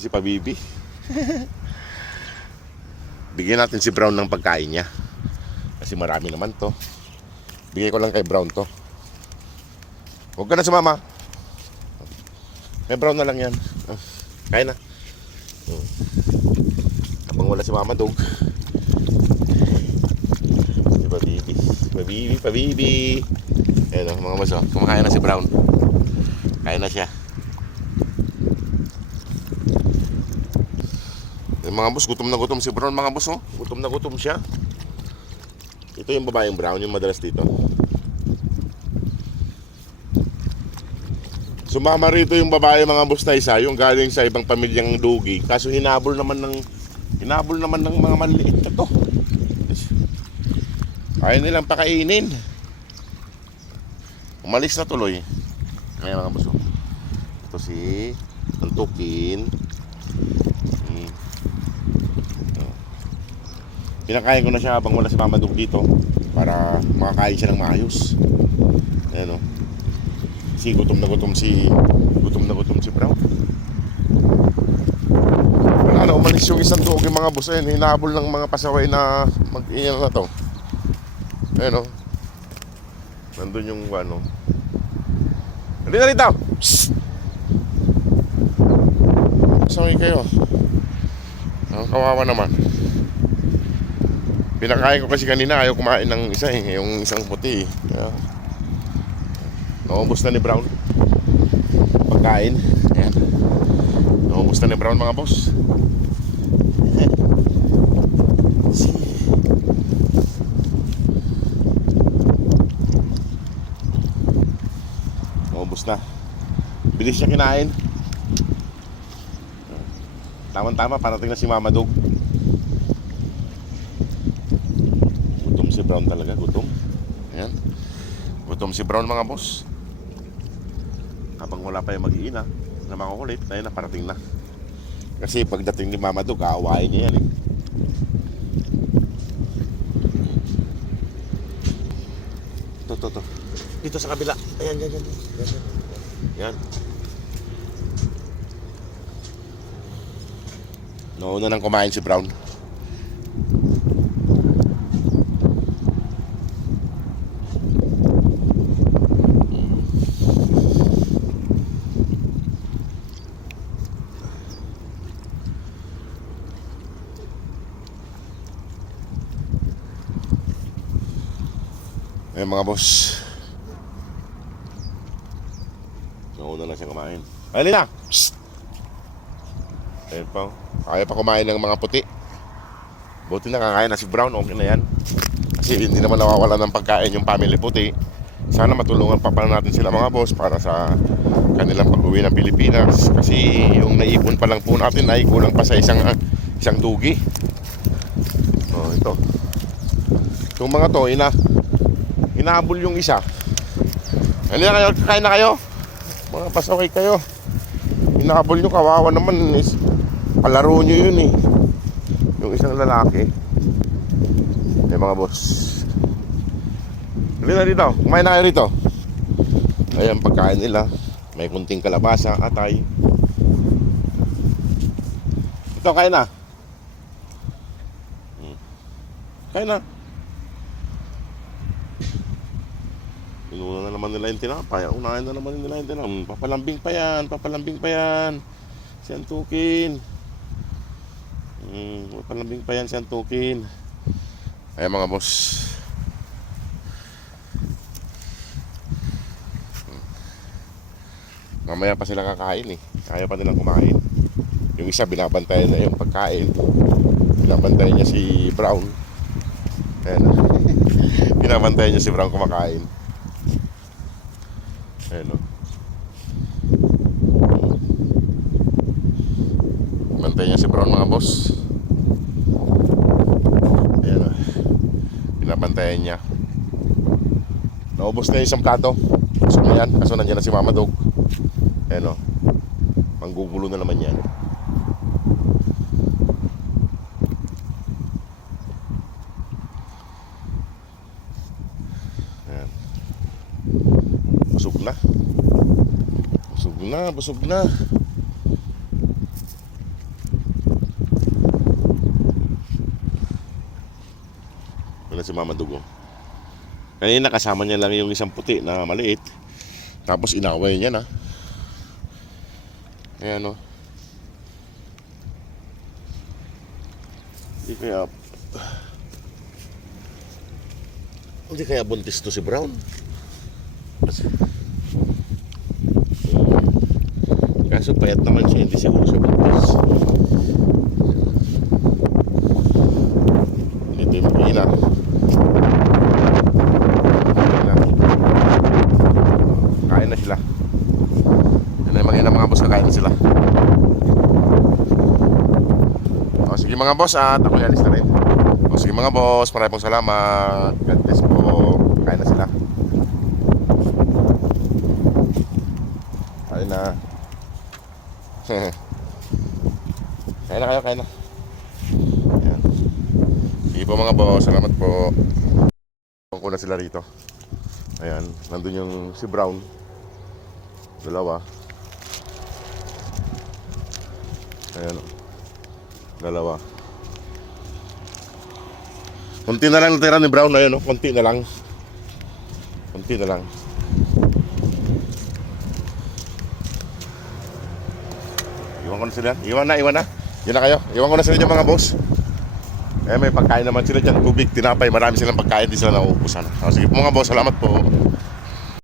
Si Pabibi. Bigyan natin si Brown ng pagkain niya. Kasi marami naman to. Bigay ko lang kay Brown to. Huwag ka na sumama. Kay Brown na lang yan. Kain na. Habang wala si Mama Dog. Si Pabibi. Pabibi, Pabibi. Ayan o mga maso. Kumakain na si Brown. Kain na siya. Mga boss, gutom na gutom si Brown mga boss, oh. Gutom na gutom siya. Ito yung babaeng Brown, yung madalas dito. Sumama rito yung babae mga boss na isa, yung galing sa ibang pamilyang dugi. Kaso hinabol naman ng mga maliliit na to. Ayaw nilang pakainin. Umalis na tuloy. Ayan mga boss, oh. Ito si Antukin. Pinakain ko na siya habang wala si Mama Dog dito para makakain siya ng maayos. Ayan o. Kasi gutom na gutom si Brown. Wala na, umalis yung isang dog yung mga boss. Ayan, hinahabol ng mga pasaway na mag-iyan na to. Ayan o. Nandun yung ano. Halika rito! Psst! Pasaway kayo. Ang kawawa naman. Pinakain ko kasi kanina, ayaw kumain ng isa eh, yung isang puti. Kaya, naubos na ni Brown. Pagkain. Ayan. Naubos na ni Brown mga boss. Naubos na. Bilis siya kinain. Tama-tama, parating na si Mama Dog. Si Brown talaga, gutom. Ayan. Gutom si Brown mga boss. Habang wala pa yung mag-iina na makukulit, ayun na, parating na. Kasi pagdating ni Mama Dog, aawain niya yan eh. Ito. Dito sa kabila. Ayan. Yan. Nauna nang kumain si Brown. Ayan mga boss. Nauna na siya kumain. Ayun na! Psst! Ayun pa. Kaya pa kumain ng mga puti. Buti na kakain na si Brown. Okay na yan. Kasi hindi naman nawawala ng pagkain yung family puti. Sana matulungan pa natin sila mga boss para sa kanilang pag-uwi ng Pilipinas. Kasi yung naipon pa lang po natin ay kulang pa sa isang dugi. Oh, ito. Itong mga to, hinahabol yung isa. Ano na kayo? Kain na kayo? Mga pasaway kayo. Hinahabol nyo, kawawa naman. Palaro nyo yun eh. Yung isang lalaki. Eh mga boss. Hali na dito. Kumain na kayo rito. Ayan pagkain nila. May kunting kalabasa, atay. Ito, kain na. Kain na. Inuna na naman nila yung tinapay. Unahin na naman nila yung tinapay. Papalambing pa yan. Si Antukin. Papalambing pa yan si Antukin. Ayan mga boss. Mamaya pa sila kakain eh. Kaya pa nilang kumain. Yung isa binabantayan na yung pagkain. Binabantayan niya si Brown. Ayan. Binabantayan niya si Brown kumakain. Ayan o. Bantayan niya si Brown mga boss. Ayan o. Binabantayan niya. Naubos na yung isang plato. Gusto na yan. Kaso nandiyan na si Mama Dog. Ayan o. Manggugulo na naman yan. Ayan. Busog na. Busog na. na si Mama Dugo. Kanina kasama niya lang yung isang puti na maliit. Tapos inaway niya na. Ayan o. Hindi kaya buntis to si Brown. Kaso payat naman siya, hindi siguro siya buntis. Ito yung pila. Kain na sila. Yan na yung mga boss, kakain na sila. O sige mga boss, at ako yalis na rin. O sige mga boss, maraming pong salamat. God bless po. Kain na sila. Kain na. Kain na kayo, kain na. Ayan. Sige po mga boss, salamat po. Ko na sila rito. Ayan, nandun yung si Brown. Dalawa. Ayan. Dalawa. Konti na lang natira ni Brown na yun, no? Konti na lang. Konti na lang. Iwan ko na sila. Iwan na. Yan na kayo. Iwan ko na sila dyan mga boss. Eh may pagkain naman sila dyan. Tubig, tinapay. Marami silang pagkain. Di sila nauubusan. Sige po mga boss. Salamat po.